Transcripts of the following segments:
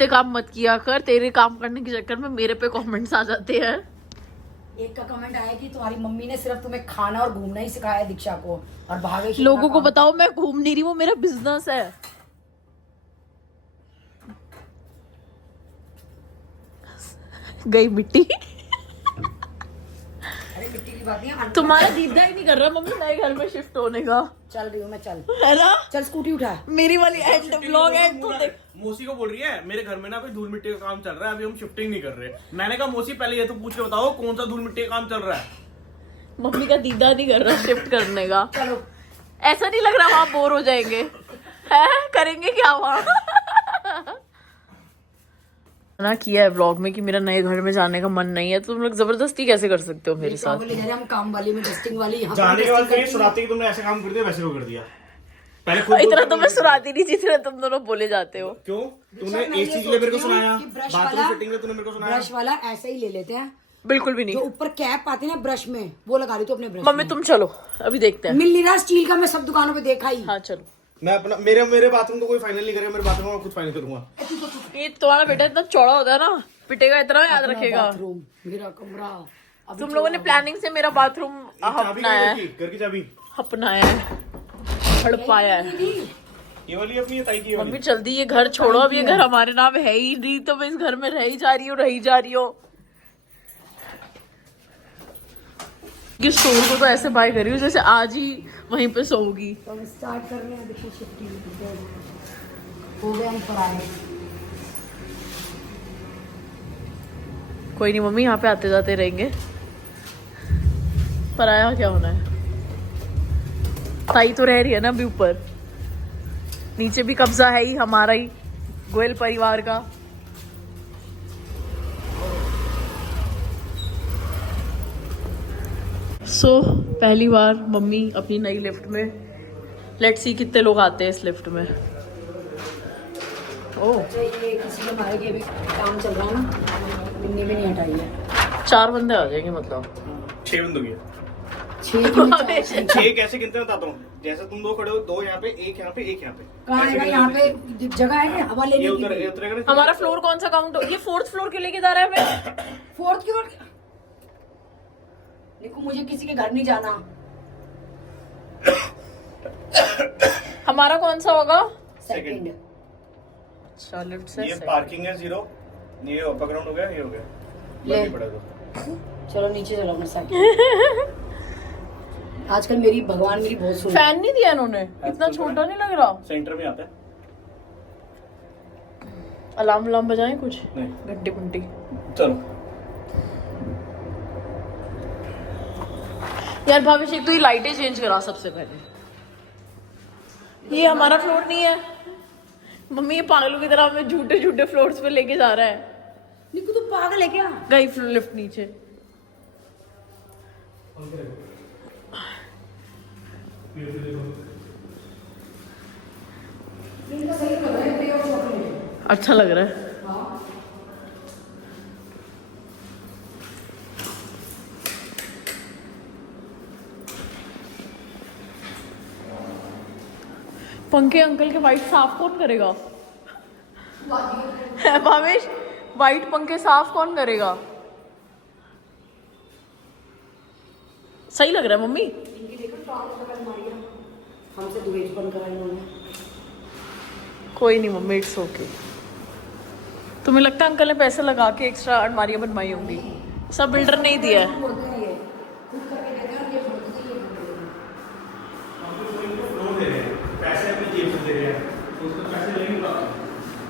इतने काम मत किया कर, तेरे काम करने के चक्कर में मेरे पे कमेंट्स आ जाते हैं। एक का कमेंट आया कि तुम्हारी मम्मी ने सिर्फ तुम्हें खाना और घूमना ही सिखाया दीक्षा को, और भावेश लोगों को बताओ मैं घूम नहीं रही, वो मेरा बिजनेस है। गई मिट्टी। अरे मिट्टी की बात नहीं, तुम्हारा दीदा ही नहीं कर रहा मम्मी नए घर में शिफ्ट होने का। चल रही हूँ मैं, चल है ना? चल स्कूटी उठा। मेरी वाली एंड व्लॉग एंड तो देख। मौसी को बोल रही है मेरे घर में ना कोई धूल मिट्टी का काम चल रहा है, अभी हम शिफ्टिंग नहीं कर रहे। मैंने कहा मौसी पहले ये तो पूछ के बताओ कौन सा धूल मिट्टी का काम चल रहा है। मम्मी का दीदा नहीं कर रहा शिफ्ट करने का। चलो ऐसा नहीं लग रहा वहां बोर हो जाएंगे? है करेंगे क्या वहां? ना किया है व्लॉग में कि मेरा नए घर में जाने का मन नहीं है, तो तुम लोग जबरदस्ती कैसे कर सकते हो मेरे साथ? हम काम वाली में डस्टिंग वाली, जाने के बाद फिर सुनाती कि तुमने ऐसे काम कर दिया वैसे को कर दिया। पहले खुद इतना तो मैं सुनाती नहीं जितना तुम दोनों बोले जाते हो। क्यों तूने एसी के लिए मेरे को सुनाया, ब्रश बाथरूम फिटिंग के लिए तूने मेरे को सुनाया। ब्रश वाला ऐसे ही ले लेते हैं, बिल्कुल भी नहीं। जो ऊपर कैप आती है ना ब्रश में, वो लगा दी तो अपने ब्रश मम्मी तुम चलो अभी देखते हैं। मिल नहीं रहा स्टील का, मैं सब दुकानों पे देखा ही। हाँ चलो। मैं अपना मेरे बाथरूम को कोई फाइनल नहीं करेगा, मेरे बाथरूम को खुद फाइनल करूंगा। ये तुम्हारा बेटा इतना चौड़ा होता है ना, पिटेगा इतना याद रखेगा। बाथरूम मेरा कमरा, तुम लोगों ने प्लानिंग से मेरा बाथरूम अपनाया है, घर की चाबी अपनाया है, हड़पाया है। ये वाली अपनी ये ताई की वाली। मम्मी जल्दी ये घर छोड़ो, अब ये घर हमारे नाम है ही नहीं, तो मैं इस घर में रही जा रही हो। कि स्टोर को तो ऐसे बाय करी हूँ जैसे आज ही वहीं पे सोऊगी। तो हम स्टार्ट कर रहे हैं, देखिए शिफ्टिंग हो गए हम पर आए। कोई नहीं मम्मी, यहाँ पे आते जाते रहेंगे, पर आया क्या होना है। ताई तो रह रही है ना अभी ऊपर, नीचे भी कब्जा है ही हमारा ही, गोयल परिवार का। पहली बार मम्मी अपनी नई लिफ्ट में, लेट्स सी कितने लोग आते हैं इस लिफ्ट में। ओह ये किसी के हमारे अभी काम चल रहा है ना, पिन्नी में नहीं हटाई है। 4 बंदे आ जाएंगे मतलब 6 बंदों की 6 कैसे गिनते हैं बताता हूँ। जैसे तुम 2 खड़े हो, 2 यहाँ पे, एक यहाँ पे, एक यहाँ पे। कहाँ है यहाँ पे जगह है क्या हवा लेने की? उतरेगा। हमारा फ्लोर कौन सा काउंट हो? ये 4th फ्लोर के लेके जा रहा है हमें। 4th की ओर। देखो मुझे किसी के घर नहीं जाना। हमारा कौन सा होगा? सेकंड। अच्छा लिफ्ट से ये पार्किंग है 0, ये अपर ग्राउंड हो गया, ये हो गया। ले। बाकी पड़ा तो चलो नीचे चलो अपने साइकिल। आजकल मेरी भगवान मेरी बहुत सुन। फैन नहीं दिया इन्होंने, इतना छोटा नहीं लग रहा। सेंटर में आता है। अलार्म बजाएं कुछ, नहीं घंटी पुंटी। चलो यार भावेश एक तो ये लाइटें चेंज करा सबसे पहले। ये हमारा फ्लोर नहीं है। मम्मी ये पागलों की तरह हमें झूठे फ्लोर्स पे लेके जा रहा है। निकू तू पागल है क्या? गई लिफ्ट नीचे। अच्छा लग रहा है। पंखे अंकल के वाइट साफ कौन करेगा? भावेश वाइट पंखे साफ कौन करेगा? सही लग रहा है मम्मी। हमसे दुबेज बंद करा इन्होंने। कोई नहीं मम्मी इट्स ओके। तुम्हें लगता है अंकल ने पैसे लगा के एक्स्ट्रा अलमारियां बनवाई होंगी? सब बिल्डर ने ही दिया है।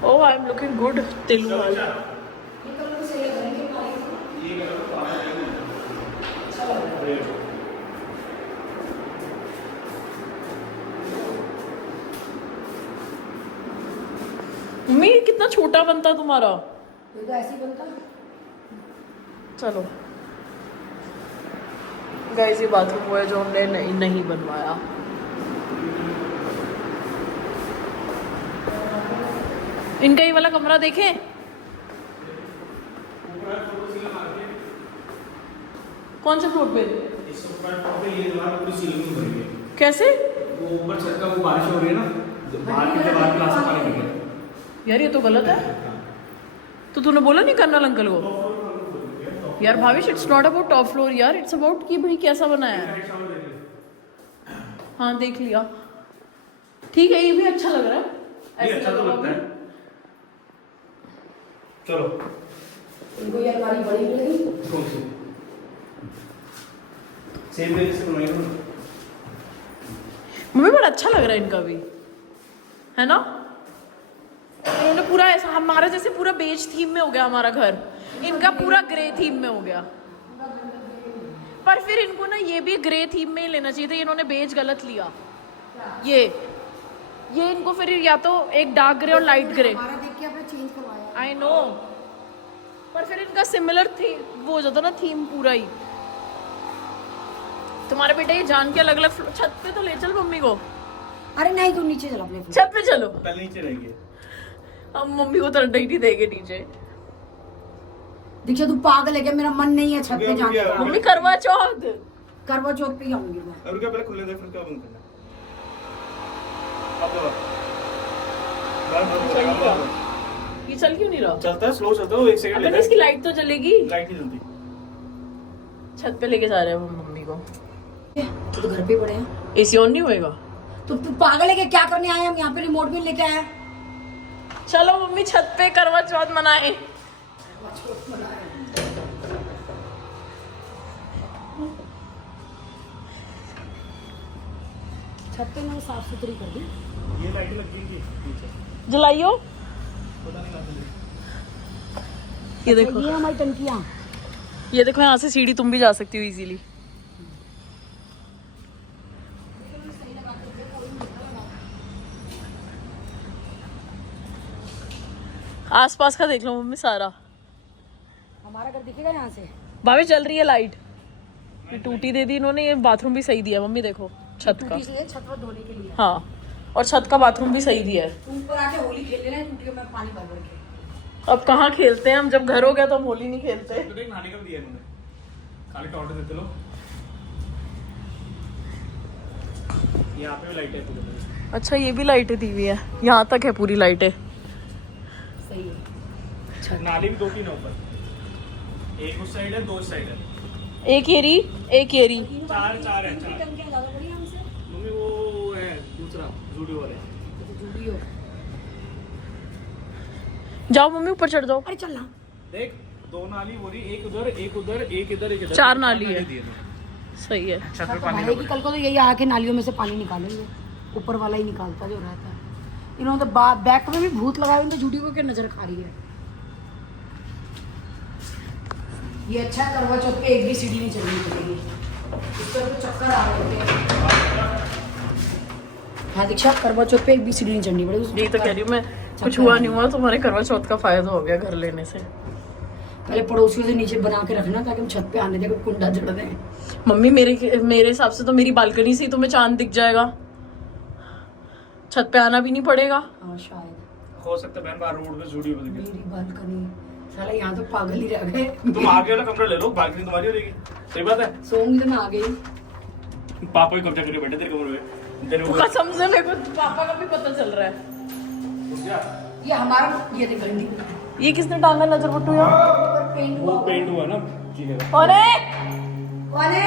ओह आई एम लुकिंग गुड तेलू वाला। मम्मी कितना छोटा बनता तुम्हारा। ये तो ऐसे ही बनता। चलो गाइस ये बाथरूम हुआ है जो हमने नहीं बनवाया। इनका ये वाला कमरा देखें। कौन से फ्लोर पे? इस ऊपर पे ये दीवार पूरी सीलिंग में भरी है। कैसे? वो ऊपर छत का वो बारिश हो रही है ना, बाहर की दीवार क्लास में पानी गिर गया। यार ये तो गलत है। तो तूने बोला नहीं कर्नल अंकल को? यार Bhavesh, it's not about top floor यार, इट्स अबाउट कि भाई कैसा बनाया है। हाँ देख लिया, ठीक है, ये भी अच्छा लग रहा है। ये अच्छा तो लगता है। चलो इनको ये अलमारी बड़ी लगी। कौन सी? सेम तरीके से बनाई हो। मम्मी बड़ा अच्छा लग रहा है इनका भी, है ना? इन्होंने पूरा ऐसा, हमारा जैसे पूरा बेज थीम में हो गया हमारा घर, इनका पूरा ग्रे थीम में हो गया। पर फिर इनको ना ये भी ग्रे थीम में ही लेना चाहिए था, इन्होंने बेज गलत लिया। ये इनको फिर या तो एक डार्क ग्रे और लाइट ग्रे, हमारा देख के आपने चेंज करवाया। आई नो, पर फिर इनका सिमिलर थी वो हो जाता ना थीम पूरा ही। तुम्हारे बेटा ये जान के अलग अलग छत पे तो ले चल मम्मी को। अरे नहीं, तुम नीचे चलो अपने छत पे चलो, पहले नीचे रहेंगे। हम मम्मी को तो नहीं देंगे नीचे। दीक्षा तू पागल है क्या? मेरा मन नहीं है छत पे जाने का। मम्मी करवा चौथ, करवा चौथ पे ही आऊंगी मैं। और क्या पहले खुले दे, फिर क्या बंद करना? अब ये चल क्यों नहीं रहा? चलता है, स्लो चलता है, 1 सेकंड अगर लेता है। इसकी लाइट तो जलेगी। लाइट नहीं जलती। छत पे लेके जा रहे हैं हम मम्मी को। तो घर पे पड़े हैं। एसी ऑन नहीं होएगा? तो तू पागल है क्या? क्या करने आए हम यहाँ पे? रिमोट भी लेके आए। चलो मम्मी छत पे करवा चौथ मनाए। छत पे मैंने साफ सुथरी कर दी। ये लाइट लग गई नीचे। जलाइयो, पता नहीं कहाँ चली। ये देखो, ये हमारी टंकियाँ। ये देखो, यहाँ से सीढ़ी तुम भी जा सकती हो इजीली। आसपास का देख लो मम्मी सारा। हमारा घर दिखेगा यहाँ से। भाभी चल रही है लाइट, ये टूटी दे दी इन्होंने। ये बाथरूम भी सही दिया मम्मी, देखो छत का। टूटी से छत पर धोने के लिए। हाँ, और छत का बाथरूम भी सही दिया है। तू ऊपर आके होली खेल लेना, टूटी में पानी भर भर के। अब कहाँ खेलते हैं हम, जब घर हो गया तो हम होली नहीं खेलते। तो देख नहाने का भी दिया इन्होंने, खाली टॉर्च देते लो। यहाँ पे भी लाइट है पूरे। अच्छा, ये भी लाइटें दी हुई है, यहाँ तक है पूरी लाइटें। सही है। नाली भी 2-3 है ऊपर, एक उस साइड है, 2 इस साइड है। एक येरी, एक येरी। 4 है 4। टंकियाँ ज़्यादा बड़ी हैं हमसे। मम्मी वो है दूसरा जूडियो वाला है। जूडियो। जाओ मम्मी ऊपर चढ़ जाओ। अरे चल ना। देख 2 नाली हो रही, एक उधर, एक उधर, एक इधर, एक इधर। 4 नाली है। सही है। छत पे तो पानी भरेगी, कल को तो यही आके नालियों में से पानी निकालेंगे। ऊपर वाला ही निकालता जो रहता है। इन्होंने तो बैक में भी भूत लगाए हुए, तो जूडियो को क्या नजर खा रही है। ये अच्छा है, करवा चौथ पे एक भी सीढ़ी नहीं चढ़नी पड़ेगी। इस पर तो चक्कर आ रहे थे। हाँ दीक्षा, करवा चौथ पे एक भी सीढ़ी नहीं चढ़नी पड़ेगी। यही तो कह रही हूँ मैं, कुछ हुआ नहीं हुआ, तुम्हारे करवा चौथ का फायदा हो गया घर लेने से। पहले पड़ोसियों से नीचे बना के रखना, ताकि हम छत पे आने दें, कुंडा जड़ दें। मम्मी मेरे हिसाब से तो मेरी बालकनी से ही तुम्हें चांद दिख जाएगा, छत पे आना भी नहीं पड़ेगा। हाँ शायद हो सकता है बहन, बाहर रोड पे जूडियो पे दिखे। मेरी बालकनी। साला यहाँ तो पागल ही रह गए। तुम आगे वाला कमरा ले लो, बालकनी तुम्हारी हो जाएगी। सही बात है। सोऊंगी तो मैं आ गई। पापा ही कब्जा करके बैठे तेरे कमरे में। तेरे को कसम से मेरे को पापा का भी पता चल रहा है। ये हमारा, ये देख गंदी ये किसने टांगा नजर बट्टू यार? ऊपर पेंट हुआ। वो पेंट हुआ ना जी है। अरे वाले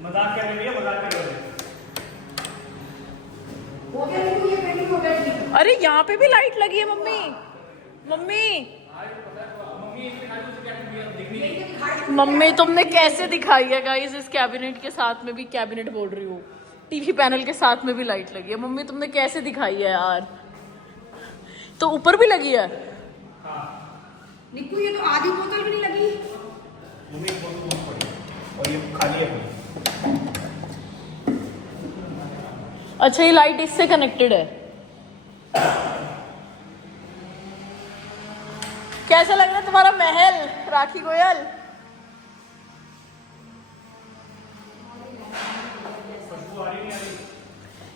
मजाक कर रहे हैं, मजाक कर रहे हैं। हो गया देखो, ये पेंटिंग हो गई। अरे यहाँ पे भी लाइट लगी है मम्मी। मम्मी तुमने कैसे दिखाई है गाइस? इस कैबिनेट के साथ में भी, कैबिनेट बोल रही हूँ, टीवी पैनल के साथ में भी लाइट लगी है। मम्मी तुमने कैसे दिखाई है यार? तो ऊपर भी लगी है। निक्कू ये तो आधी बोतल भी नहीं लगी। मम्मी एक बोतल बहुत पड़ी और ये खाली है। अच्छा, ये लाइट इससे कनेक्टेड है। कैसा लग रहा है तुम्हारा महल राखी गोयल?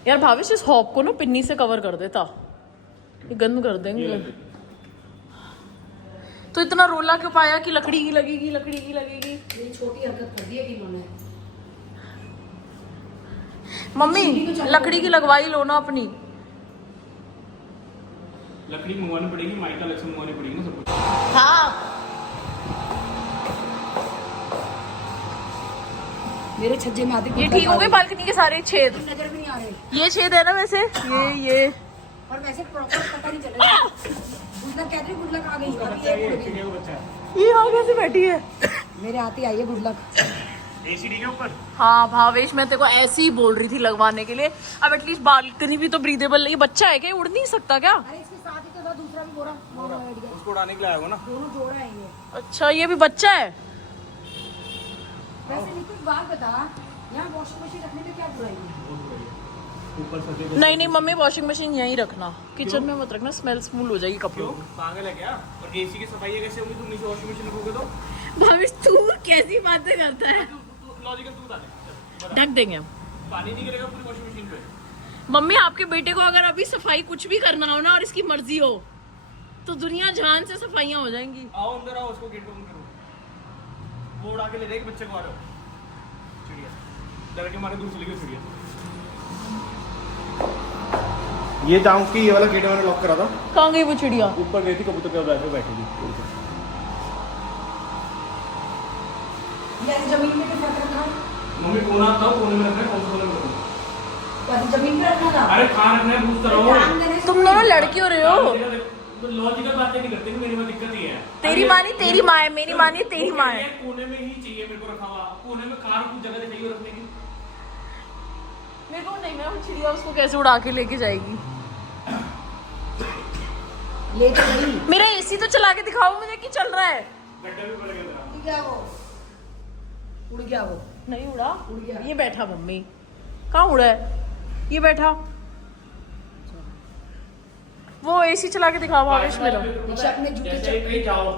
यार भावेश, इस हॉप को ना पिन्नी से कवर कर देता, ये गंद कर देंगे। तो इतना रोला क्यों पाया कि लकड़ी की लगेगी, लकड़ी की लगेगी? ये छोटी हरकत कर दी है कि इन्होंने। मम्मी लकड़ी की लगवाई लो ना अपनी। लकड़ी मंगवानी पड़ेगी, माइका अलग से मंगवानी पड़ेगी ना सब कुछ। हाँ मेरे छज्जे में आते ये ठीक हो गए बालकनी के सारे छेद। नजर भी नहीं आ रहे। ये छेद है ना वैसे, ये और वैसे प्रॉपर पता नहीं चल रहा। गुडलक कहते हैं, गुडलक आ गई। अभी ये उड़ गई। ये यहाँ कैसे बैठी है? मेरे हाथ ही आई है गुडलक। एसीडी के ऊपर। हाँ भावेश, मैं तेरे को ऐसे ही बोल रही थी लगवाने के लिए। अब एटलीस्ट बालकनी भी तो ब्रीदेबल। ये बच्चा है क्या, उड़ नहीं सकता क्या? अरे इसके साथ ही तो था दूसरा भी बोरा। उसको उड़ाने के लिए आया होगा ना। दोनों जोड़ा है ये। अच्छा ये भी बच्चा है। वैसे नहीं, कुछ बात बता, यहाँ वॉशिंग मशीन रखने में क्या बुराई है? ऊपर सजे नहीं नहीं मम्मी, वॉशिंग मशीन यहीं रखना, किचन में मत रखना, स्मेल स्मूल हो जाएगी कपड़ों क्यों पागल है क्या? और एसी की सफाई कैसे होगी? तुम नीचे वॉशिंग मशीन रखोगे तो? की। भावेश तू कैसी बातें करता है? लॉजिकल तू बता दे। ढक देंगे हम। पानी नहीं गिरेगा पूरी वॉशिंग मशीन पे। मम्मी आपके बेटे को अगर अभी सफाई कुछ भी करना हो ना और इसकी मर्जी हो तो दुनिया जहान से सफाइयां हो जाएंगी। आओ अंदर आओ, उसको गेट बंद करो। वो उड़ा के ले जाएगी बच्चे को। आ रहे हो चिड़िया डर के मारे दूर चली गई चिड़िया। ये जाऊं कि ये वाला गेट मैंने लॉक करा था। कहाँ गई वो चिड़िया? ऊपर गई थी, कबूतर के बैठे बैठी थी। ये ऐसे जमीन में कैसे रखा? मम्मी कोना आता हूँ, कोने में रखना है, कौन सा कोने में रखना है? वैसे जमीन पे रखना था। अरे खाना रखना है, पूछ रहा हूँ। तुम दोनों लड़की हो रहे हो। लॉजिकल बातें नहीं करते, मेरे में दिक्कत ही है। तेरी माँ नहीं तेरी माँ है, मेरी माँ नहीं तेरी माँ है। कोने में ही चाहिए मेरे को रखा हुआ। कोने में खाना कुछ जगह चाहिए रखने की। मेरे को नहीं, मैं वो चिड़िया उसको कैसे उड़ा के लेके जाएगी? लेके गई। मेरा एसी तो चला के दिखाओ मुझे कि चल रहा है। गड्ढा भी पड़ गया तेरा। उड़ गया वो। उड़ गया वो। नहीं उड़ा, उड़ गया। ये बैठा मम्मी। कहाँ उड़ा है? ये बैठा। वो एसी चला के दिखाओ भावेश मेरा। अपने जूते जैसे ही कहीं जाओ,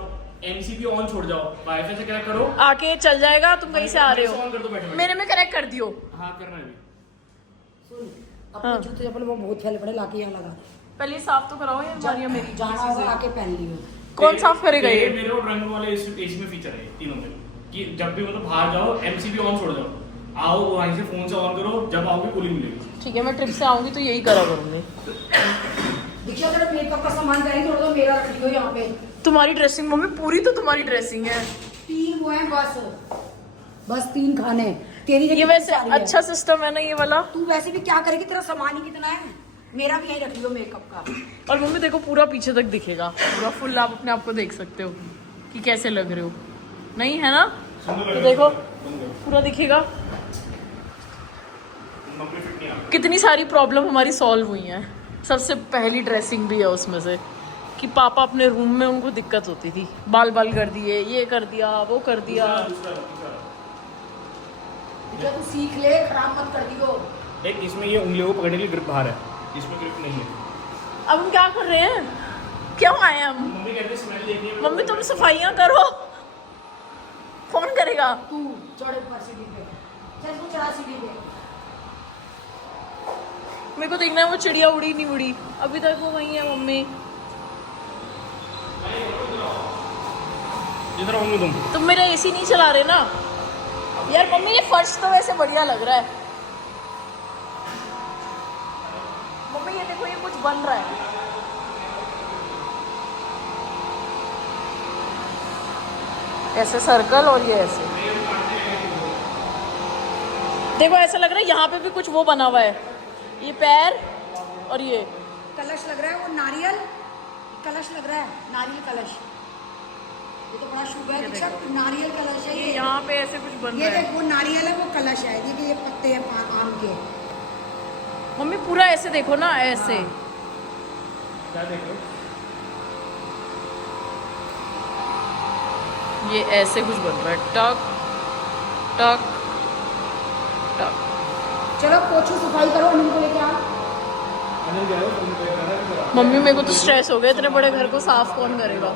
एमसीबी ऑन छोड़ जाओ, वाईफाई से कनेक्ट करो। आके चल जाएगा, तुम कहीं से आ रहे ऑन कर दो, हो। बैठो। मेरे में कनेक्ट कर दियो। हाँ करना है अभी। सुन, अपने जूते चप्पल वो बहुत फैले पड़े, लाके यहाँ लगा। पहले साफ तो कराओ ये अलमारियां मेरी। जाना होगा आके पहन लियो। कौन साफ करेगा ये? मेरे और रंग वाले एसी में फीचर है तीनों में कि जब भी मतलब बाहर जाओ, एमसीबी ऑन छोड़ जाओ, आओ वहीं से फोन से ऑन करो, जब आओगे कूलिंग मिलेगी। ठीक है, मैं ट्रिप से आऊंगी तो यही करा करूंगी। दीक्षा तेरा मेकअप का सामान चाहिए थोड़ा, तो मेरा रख लियो यहाँ पे। तुम्हारी ड्रेसिंग मम्मी, पूरी तो तुम्हारी ड्रेसिंग है। 3 वो है बस 3 खाने। तेरी जगह ये वैसे सारी है। अच्छा सिस्टम है ना ये वाला। तू वैसे भी क्या करेगी, तेरा सामान ही कितना है। मेरा भी यही रख लियो मेकअप का। और मम्मी देखो पूरा पीछे तक दिखेगा, पूरा फुल आप अपने आप को देख सकते हो कि कैसे लग रहे हो। नहीं है ना? तो देखो पूरा दिखेगा। कितनी सारी प्रॉब्लम हमारी सॉल्व हुई हैं। सबसे पहली ड्रेसिंग भी है उसमें से कि पापा अपने रूम में उनको दिक्कत होती थी, बाल कर दिए, ये कर दिया, वो कर दिया। दीक्षा तू सीख ले, खराब मत कर दियो। देख इसमें ये उंगलियों को पकड़ने के लिए ग्रिप बाहर है, इसमें ग्रिप नहीं है। अब हम क्या कर रहे हैं? क्यों आए हम? मम्मी कहते हैं स्मेल देखनी है। मम्मी तुम सफाइयाँ करो। कौन करेगा? तू चढ़ ऊपर सीढ़ी पे, चल तू चढ़ा सीढ़ी पे। मेरे को देखना है वो चिड़िया उड़ी नहीं उड़ी, अभी तक वो वहीं है मम्मी। जिधर होंगे तुम मेरा एसी नहीं चला रहे ना यार? मम्मी ये फर्श तो वैसे बढ़िया लग रहा है। मम्मी ये देखो, ये कुछ बन रहा है। ऐसे सर्कल और ये ऐसे। देखो ऐसा लग रहा है यहाँ पे भी कुछ वो बना हुआ है, ये पैर और ये कलश लग रहा है, वो नारियल कलश लग रहा है, नारियल कलश। ये तो बड़ा शुभ है दीक्षा, नारियल कलश है ये। यहाँ पे ऐसे कुछ बन ये रहा है। देख, वो नारियल है, वो कलश है। देखिए ये पत्ते हैं आम के। मम्मी पूरा ऐसे देखो ना, ऐसे। क्या देख रहे हो? ये ऐसे कुछ बन रहा है, टक टक टक। चलो पोछो, सफाई करो, अनिल को लेके आ। अनिल गया फोन पे कर रहा है। मम्मी मेरे को तो स्ट्रेस हो गया, इतने बड़े घर को साफ कौन करेगा?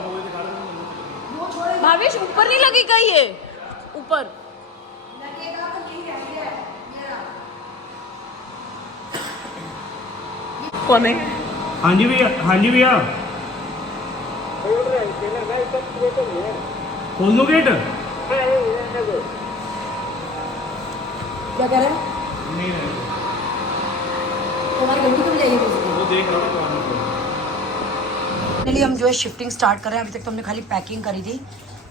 वो छोड़े, भावेश ऊपर नहीं लगेगा ये, ऊपर लगेगा तो नहीं रहेगा मेरा। कौन है? हाँ जी भैया, हाँ जी भैया, खोल दो गेट। क्या कह रहे हैं? नहीं नहीं, तुम्हारी गलती कब जाएगी? वो देख रहा था फाइनली हम जो है शिफ्टिंग स्टार्ट कर रहे हैं। अभी तक तो हमने खाली पैकिंग करी थी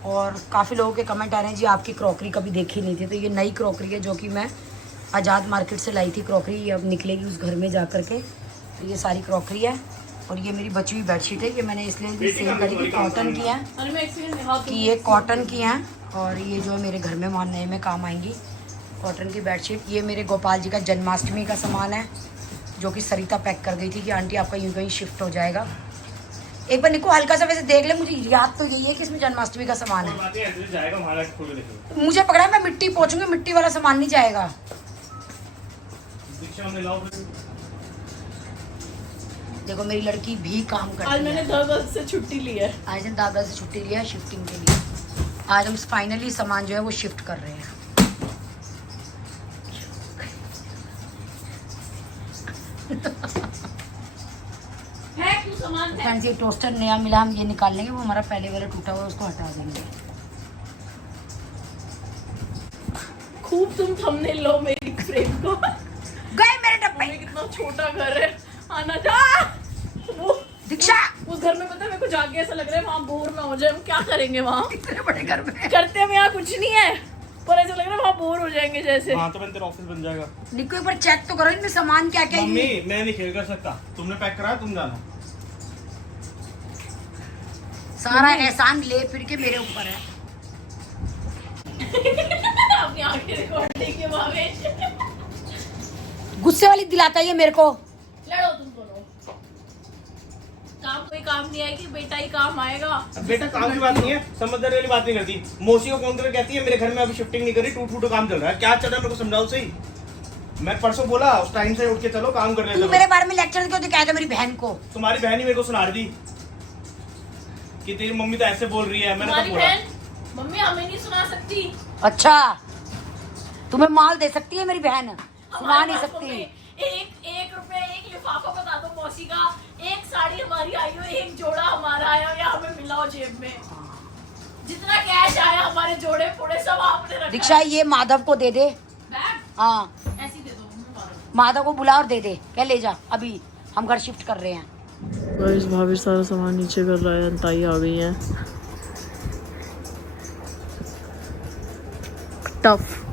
और काफ़ी लोगों के कमेंट आ रहे हैं जी आपकी क्रॉकरी कभी देखी नहीं थी। तो ये नई क्रॉकरी है जो कि मैं आज़ाद मार्केट से लाई थी क्रॉकरी, अब निकलेगी उस घर में जा कर के। तो ये सारी क्रॉकरी है और ये मेरी बची हुई बेडशीट है, ये मैंने इसलिए भी सेल करी थी, कॉटन की है कि ये कॉटन की हैं और ये जो है मेरे घर में नए में काम आएंगी, कॉटन की बेडशीट। ये मेरे गोपाल जी का जन्माष्टमी का सामान है जो कि सरिता पैक कर गई थी कि आंटी आपका यूं कहीं शिफ्ट हो जाएगा। एक बार निको हल्का सा वैसे देख ले, मुझे याद तो यही है कि इसमें जन्माष्टमी का सामान है। मुझे पकड़ा है, मैं मिट्टी पहुंचूंगी, मिट्टी वाला सामान नहीं जाएगा। देखो मेरी लड़की भी काम करती है। आज मैंने दादा से छुट्टी ली है। आज हम दादा से छुट्टी लिया है शिफ्टिंग के लिए। आज हम फाइनली सामान जो है वो शिफ्ट कर रहे हैं। फ्रेंड्स ये टोस्टर नया मिला, हम ये निकाल लेंगे, वो हमारा पहले वाला टूटा हुआ है उसको हटा देंगे। खूब तुम थंबनेल लो मेरी फ्रेम को। गए मेरे डब्बे। कितना छोटा घर है, आना जा। वो दीक्षा उस घर में पता है मेरे को जाके ऐसा लग रहा है वहाँ बोर ना हो जाए। हम क्या करेंगे वहाँ, इतने बड़े घर में करते हम यहाँ कुछ नहीं है, पर ऐसा लग रहा है वहाँ बोर हो जाएंगे जैसे। हाँ तो मैंने तेरा ऑफिस बन जाएगा। निको एक बार चेक तो करो इनमें सामान क्या क्या है। मम्मी मैं नहीं खेल कर सकता, तुमने पैक कराया, तुम जाना। सारा एहसान ले फिर के मेरे ऊपर है। अपनी आंखें रिकॉर्डिंग के भावे गुस्से वाली दिलाता है ये मेरे को। लड़ो तुम दोनों, काम कोई काम नहीं आएगी, बेटा ही काम आएगा। बेटा काम की बात नहीं है, समझदारी वाली बात नहीं करती। मौसी को फोन करके कहती है मेरे घर में अभी शिफ्टिंग नहीं करी, टूट काम चल रहा है। क्या चल रहा है मेरे को समझाओ सही। मैं परसों बोला उस टाइम से उठ के चलो काम कर तू लेते। मेरे बारे में लेक्चर क्यों दिखाया था मेरी बहन को? तुम्हारी बहन ही मेरे को सुना रही थी कि तेरी मम्मी तो ऐसे बोल रही है। मैंने तुम्हारी तो बोला बहन मम्मी हमें नहीं सुना सकती। अच्छा तुम्हें माल दे सकती है मेरी बहन, सुना हमारे नहीं पास सकती। मम्मी एक रुपए एक लिफाफा बता दो मौसी का, एक साड़ी हमारी आई हो, एक जोड़ा हमारा आया हो या हमें मिला हो जेब में। जितना कैश आया हमारे जोड़े फोड़े सब आपने रखा। दीक्षा ये माधव को दे दे। बैग हाँ ऐसी दे दो। माधव को बुला और दे दे, क्या ले जा, अभी हम घर शिफ्ट कर रहे हैं। गाइस भाभी सारा सामान नीचे कर रहा है, ताई आ गई है।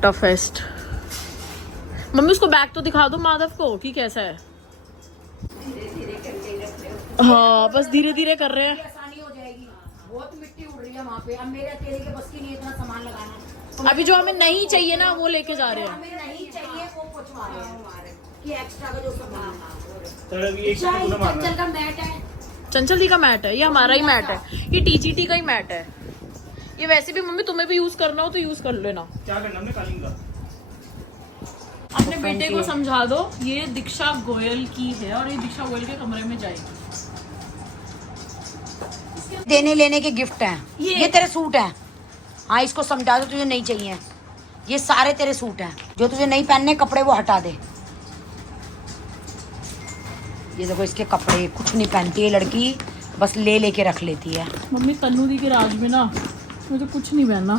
टफेस्ट। मम्मी उसको बैग तो दिखा दो माधव को कि कैसा है। हाँ बस धीरे धीरे कर रहे हैं। आसानी हो जाएगी, बहुत मिट्टी उड़ रही है वहाँ पे। अब मेरे अकेले के बस की नहीं इतना सामान लगाना। अभी जो हमें नहीं चाहिए ना वो लेके जा रहे हैं। हमें नहीं चाहिए वो पहुंचवा रहे हैं कि एक्स्ट्रा का जो सामान चल का मैट है। चंचल दी का मैट है, ये हमारा ही मैट है, ये टीजीटी का ही मैट है। ये वैसे भी मम्मी तुम्हें भी यूज करना हो तो यूज कर लेना। क्या करना हमने कालीन का। अपने बेटे को समझा दो ये दीक्षा गोयल की है और ये दीक्षा गोयल के कमरे में जाएगी। देने लेने के गिफ्ट हैं ये तेरे सूट हैं। हाँ इसको समझा दो तुझे नहीं चाहिए, ये सारे तेरे सूट हैं, जो तुझे नहीं पहनने कपड़े वो हटा दे। ये देखो इसके कपड़े, कुछ नहीं पहनती है लड़की, बस ले लेके रख लेती है। मम्मी तन्नू दी के राज में ना मुझे कुछ नहीं पहनना।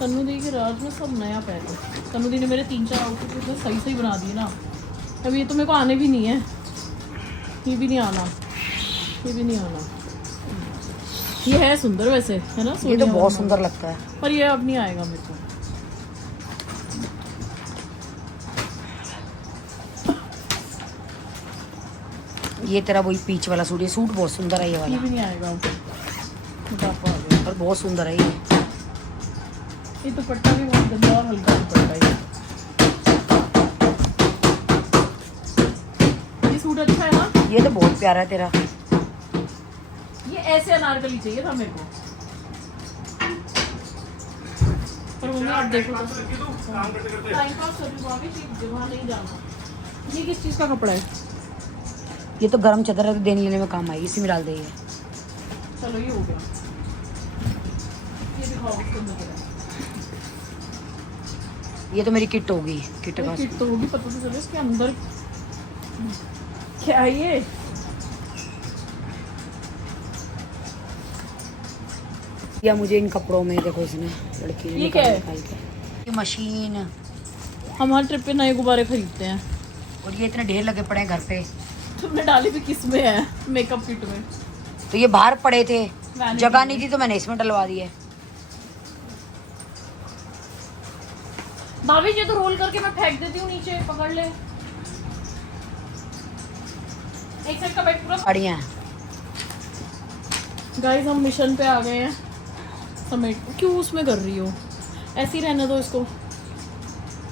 तन्नू दी के राज में सब नया पहनो। तन्नू दी ने मेरे 3-4 आउटफिट तो सही बना दिए ना। अब ये तो मेरे को आने भी नहीं है, ये भी नहीं आना, ये भी नहीं आना। ये है सुंदर वैसे, है ना? ये तो बहुत सुंदर लगता है, पर ये अब नहीं आएगा मेरे को। ये तेरा वही पीच वाला सूट, ये सूट बहुत सुंदर है ये वाला। ये भी नहीं आएगा, मोटापा आ गया। और बहुत सुंदर है ये दुपट्टा भी बहुत गंदा और हल्का दुपट्टा है। ये सूट अच्छा है ना? ये तो बहुत प्यारा है तेरा। ये ऐसे अनारकली चाहिए था मेरे को, पर मम्मी आप देखो तो टाइम पास कर रही हूँ अभी, जगह नहीं जाना। ये किस चीज़ का कपड़ा है? ये तो गरम चादर है, तो देने लेने में काम आई, इसी में डाल देगी। चलो ये हो गया। ये दिखाओ उसको मुझे। ये तो मेरी किट होगी, किट का किट तो होगी, पता तो चले इसके अंदर क्या है। ये या मुझे इन कपड़ों में देखो इसने लड़की ने ये क्या है? निकाल के। ये मशीन, हम हर ट्रिप पे नए गुब्बारे खरीदते हैं। और ये इतने ढेर लगे पड़े हैं घर पे, तुमने डाली भी किस में है मेकअप किट में? तो ये बाहर पड़े थे, Vanity जगह में। नहीं थी तो मैंने इसमें डलवा दिए। भाभी ये तो रोल करके मैं फेंक देती हूँ नीचे, पकड़ ले। एक साइड का बेड पूरा। साड़ियाँ हैं। गाइस हम मिशन पे आ गए हैं समेट। क्यों उसमें कर रही हो? ऐसे ही रहने दो इसको।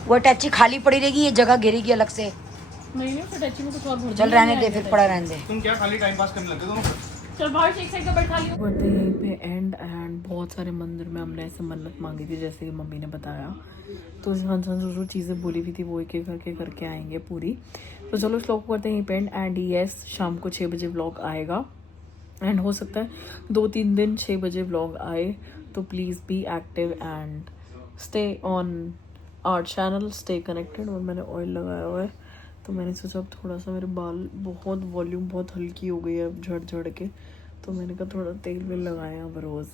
वो अटैची खाली पड़ी रहेगी, ये जगह गिरेगी अलग से। नहीं उस अटैची में कुछ और भर चल दिया रहने है, दे, फिर पड़ा रहने दे। तुम क्या खाली टाइम पास करने लगे दोनों? चल भाई एक साइड का बेड खाली करते हैं यहीं पे एंड बहुत सारे मंदिर में हमने ऐसे मन्नत मांगी थी जैसे कि मम्मी ने बताया। तो जो चीज़ें बोली हुई थी वो एक एक करके आएंगे पूरी। तो चलो इस व्लॉग को करते हैं यहीं पे एंड यस शाम को 6 बजे व्लॉग आएगा एंड हो सकता है 2-3 दिन 6 बजे व्लॉग आए। तो please be active and stay on our channel, stay connected. और मैंने ऑयल लगाया हुआ है तो मैंने सोचा अब थोड़ा सा, मेरे बाल बहुत वॉल्यूम बहुत हल्की हो गई है अब झड़ झड़ के, तो मैंने कहा थोड़ा तेल वेल लगाएं अब रोज़।